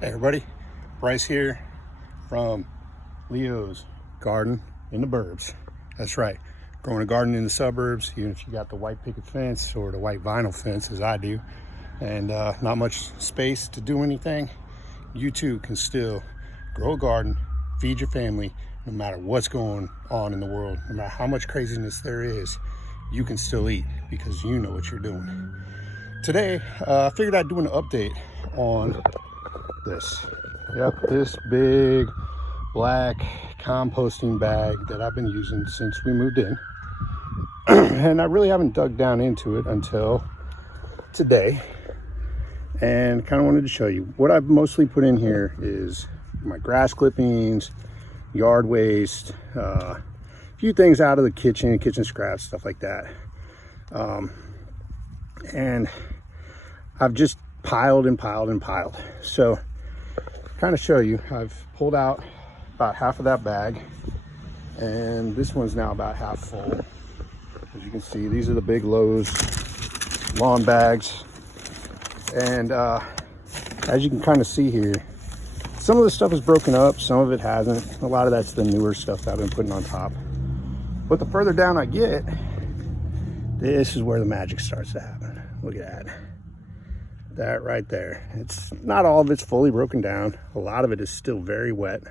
Hey everybody, Bryce here from Leo's Garden in the Burbs. That's right, growing a garden in the suburbs, even if you got the white picket fence or the white vinyl fence as I do, and not much space to do anything, you too can still grow a garden, feed your family, no matter what's going on in the world, no matter how much craziness there is, you can still eat because you know what you're doing. Today, I figured I'd do an update on this. Yep, this big black composting bag that I've been using since we moved in. And I really haven't dug down into it until today. And kind of wanted to show you what I've mostly put in here is my grass clippings, yard waste, a few things out of the kitchen scraps, stuff like that. And I've just piled and piled and piled. So kind of show you, I've pulled out about half of that bag, and this one's now about half full. As you can see, these are the big Lowe's lawn bags, and as you can kind of see here, some of the stuff is broken up, some of it hasn't. A lot of that's the newer stuff that I've been putting on top. But the further down I get, this is where the magic starts to happen. Look at that right there. It's not all of it's fully broken down. A lot of it is still very wet,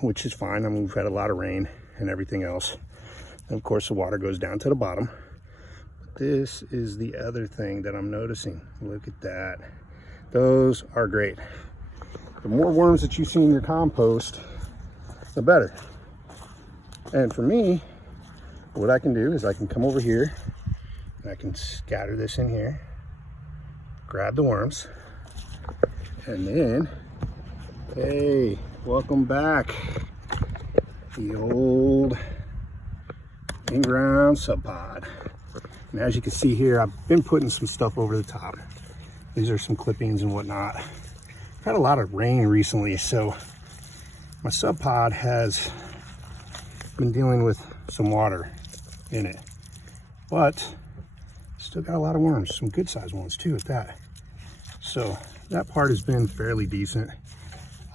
which is fine. I mean, we've had a lot of rain and everything else, and of course the water goes down to the bottom. But this is the other thing that I'm noticing. Look at that. Those are great. The more worms that you see in your compost, the better. And for me, what I can do is I can come over here and I can scatter this in here, grab the worms, and then, hey, welcome back. The old in-ground SubPod. And as you can see here, I've been putting some stuff over the top. These are some clippings and whatnot. I've had a lot of rain recently, so my SubPod has been dealing with some water in it, but still got a lot of worms, some good sized ones too at that. So that part has been fairly decent.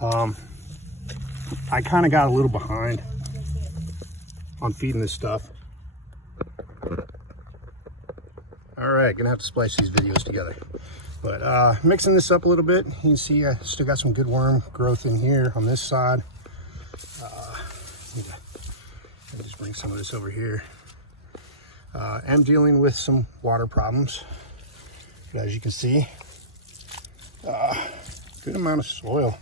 I kind of got a little behind on feeding this stuff. All right, gonna have to splice these videos together. But mixing this up a little bit, you can see I still got some good worm growth in here on this side. Let me just bring some of this over here. I'm dealing with some water problems, but as you can see, good amount of soil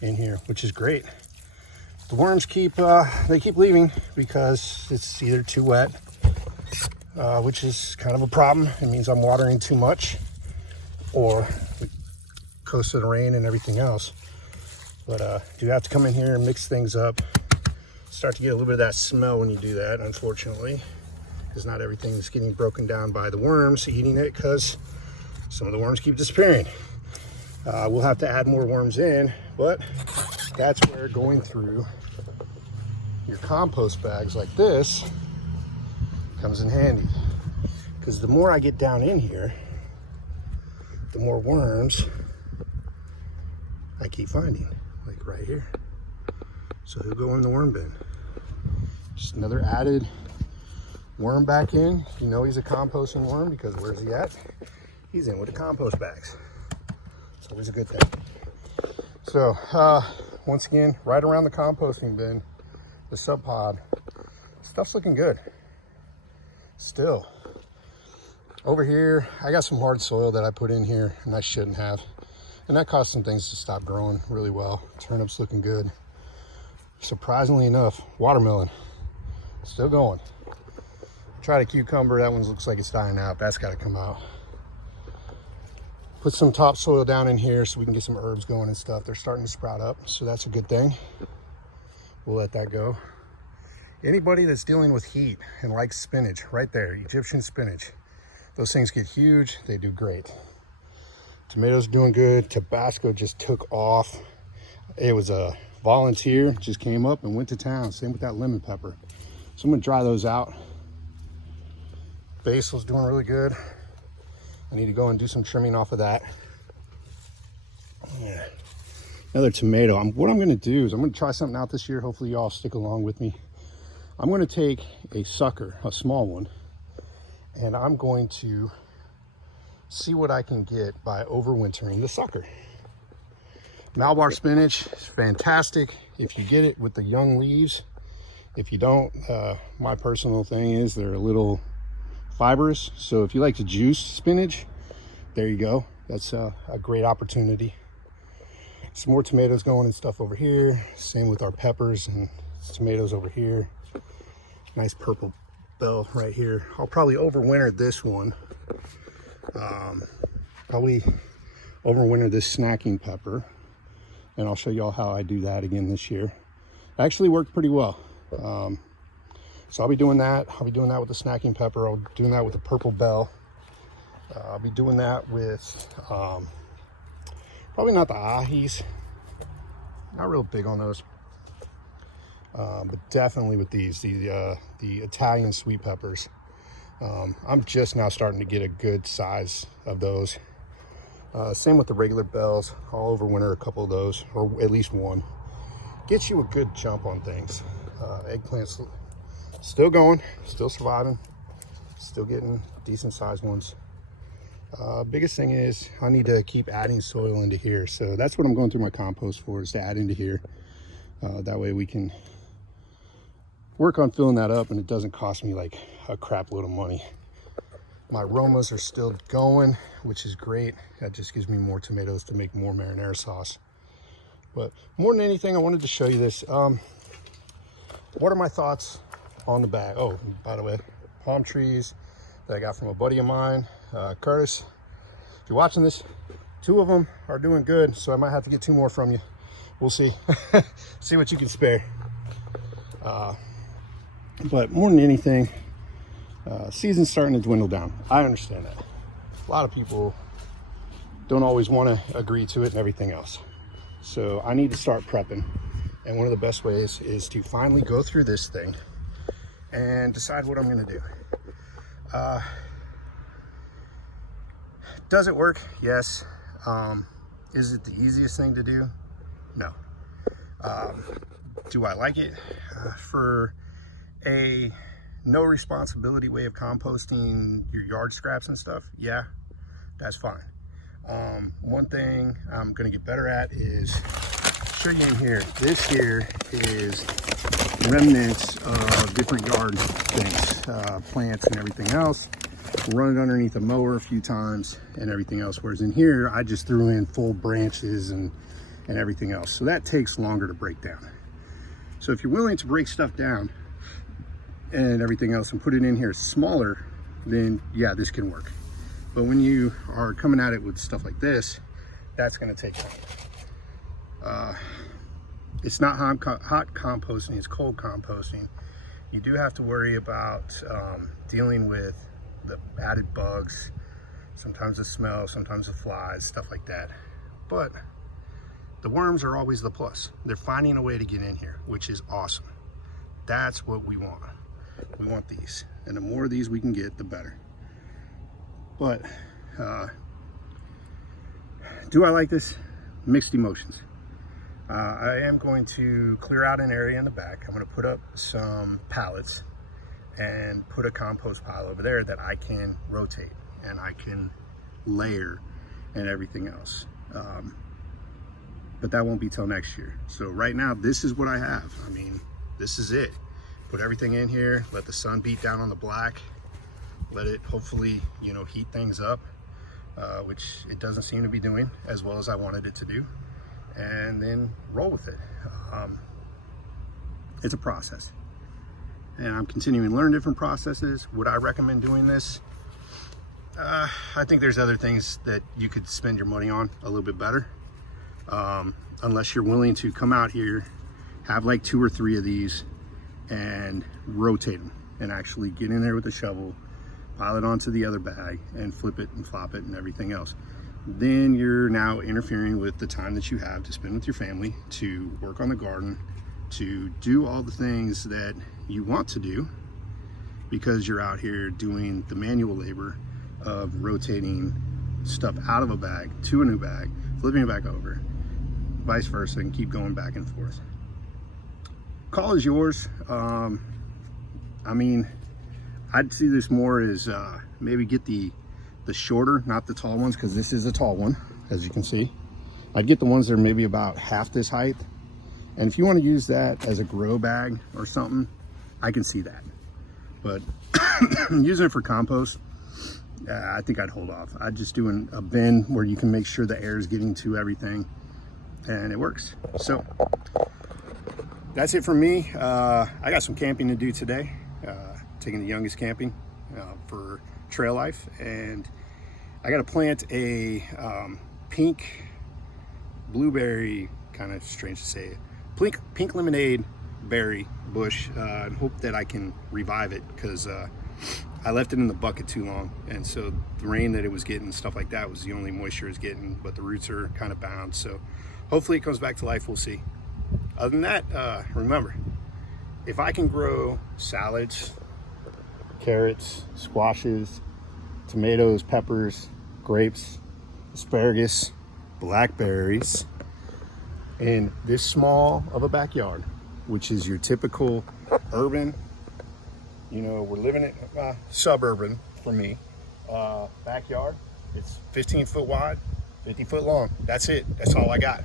in here, which is great. The worms keep leaving because it's either too wet, which is kind of a problem. It means I'm watering too much, or coast of the rain and everything else. But you have to come in here and mix things up. Start to get a little bit of that smell when you do that, unfortunately, because not everything is getting broken down by the worms eating it, because some of the worms keep disappearing. We'll have to add more worms in, but that's where going through your compost bags like this comes in handy, because the more I get down in here, the more worms I keep finding, like right here. So he'll go in the worm bin. Just another added worm back in. You know he's a composting worm, because where's he at? He's in with the compost bags. It's always a good thing. So once again, right around the composting bin, the SubPod, stuff's looking good. Still, over here, I got some hard soil that I put in here and I shouldn't have. And that caused some things to stop growing really well. Turnips looking good. Surprisingly enough, watermelon, still going. Try the cucumber, that one looks like it's dying out. That's gotta come out. Put some topsoil down in here so we can get some herbs going and stuff. They're starting to sprout up, so that's a good thing. We'll let that go. Anybody that's dealing with heat and likes spinach, right there, Egyptian spinach. Those things get huge, they do great. Tomatoes doing good. Tabasco just took off. It was a volunteer, just came up and went to town. Same with that lemon pepper. So I'm gonna dry those out. Basil's doing really good. I need to go and do some trimming off of that. Yeah. Another tomato. What I'm going to do is I'm going to try something out this year. Hopefully y'all stick along with me. I'm going to take a sucker, a small one, and I'm going to see what I can get by overwintering the sucker. Malabar spinach is fantastic if you get it with the young leaves. If you don't, my personal thing is they're a little fibrous. So if you like to juice spinach, there you go. That's a great opportunity. Some more tomatoes going and stuff over here. Same with our peppers and tomatoes over here. Nice purple bell right here. I'll probably overwinter this one. Probably overwinter this snacking pepper. And I'll show y'all how I do that again this year. It actually worked pretty well. So I'll be doing that. I'll be doing that with the snacking pepper. I'll be doing that with the purple bell. I'll be doing that with probably not the ahis. Not real big on those. But definitely with these, the Italian sweet peppers. I'm just now starting to get a good size of those. Same with the regular bells. I'll overwinter a couple of those, or at least one. Gets you a good jump on things. Eggplants still going, still surviving, still getting decent sized ones. Biggest thing is I need to keep adding soil into here. So that's what I'm going through my compost for, is to add into here. That way we can work on filling that up and it doesn't cost me like a crap load of money. My aromas are still going, which is great. That just gives me more tomatoes to make more marinara sauce. But more than anything, I wanted to show you this. What are my thoughts on the bag? Oh, by the way, palm trees that I got from a buddy of mine, Curtis. If you're watching this, 2 of them are doing good, so I might have to get 2 more from you. We'll see. See what you can spare. But more than anything, season's starting to dwindle down. I understand that. A lot of people don't always want to agree to it and everything else. So I need to start prepping. And one of the best ways is to finally go through this thing and decide what I'm going to do. Does it work? Yes. Is it the easiest thing to do? No. Do I like it? For a no responsibility way of composting your yard scraps and stuff, yeah, that's fine. One thing I'm going to get better at is show you in here. This here is remnants of different yard things, plants and everything else. Run it underneath a mower a few times and everything else. Whereas in here, I just threw in full branches and everything else. So that takes longer to break down. So if you're willing to break stuff down and everything else and put it in here smaller, then yeah, this can work. But when you are coming at it with stuff like this, that's going to take time. It's not hot composting, it's cold composting. You do have to worry about dealing with the added bugs, sometimes the smell, sometimes the flies, stuff like that. But the worms are always the plus. They're finding a way to get in here, which is awesome. That's what we want. We want these. And the more of these we can get, the better. But do I like this? Mixed emotions. I am going to clear out an area in the back. I'm going to put up some pallets and put a compost pile over there that I can rotate and I can layer and everything else. But that won't be till next year. So right now, this is what I have. I mean, this is it. Put everything in here, let the sun beat down on the black, let it hopefully, heat things up, which it doesn't seem to be doing as well as I wanted it to do, and then roll with it. It's a process. And I'm continuing to learn different processes. Would I recommend doing this? I think there's other things that you could spend your money on a little bit better. Unless you're willing to come out here, have like 2 or 3 of these and rotate them and actually get in there with a shovel, pile it onto the other bag and flip it and flop it and everything else. Then you're now interfering with the time that you have to spend with your family, to work on the garden, to do all the things that you want to do, because you're out here doing the manual labor of rotating stuff out of a bag to a new bag, flipping it back over, vice versa, and keep going back and forth. Call is yours. I mean, I'd see this more as maybe get the shorter, not the tall ones, because this is a tall one, as you can see. I'd get the ones that are maybe about half this height. And if you want to use that as a grow bag or something, I can see that. But using it for compost, I think I'd hold off. I'd just do a bin where you can make sure the air is getting to everything, and it works. So that's it for me. I got some camping to do today. Taking the youngest camping for trail life, and I got to plant a pink blueberry, kind of strange to say, pink lemonade berry bush, and hope that I can revive it, because I left it in the bucket too long, and so the rain that it was getting, stuff like that, was the only moisture it's getting, but the roots are kind of bound, so hopefully it comes back to life. We'll see. Other than that, remember, if I can grow salads, carrots, squashes, tomatoes, peppers, grapes, asparagus, blackberries in this small of a backyard, which is your typical urban, you know, we're living in suburban for me, backyard. It's 15 foot wide, 50 foot long. That's it. That's all I got.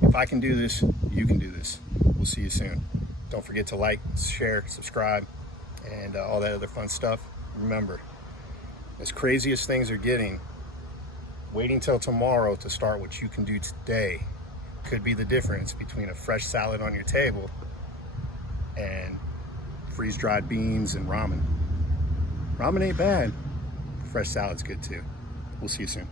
If I can do this, you can do this. We'll see you soon. Don't forget to like, share, subscribe, and all that other fun stuff. Remember, as crazy as things are getting, waiting till tomorrow to start what you can do today could be the difference between a fresh salad on your table and freeze-dried beans and ramen. Ramen ain't bad. Fresh salad's good too. We'll see you soon.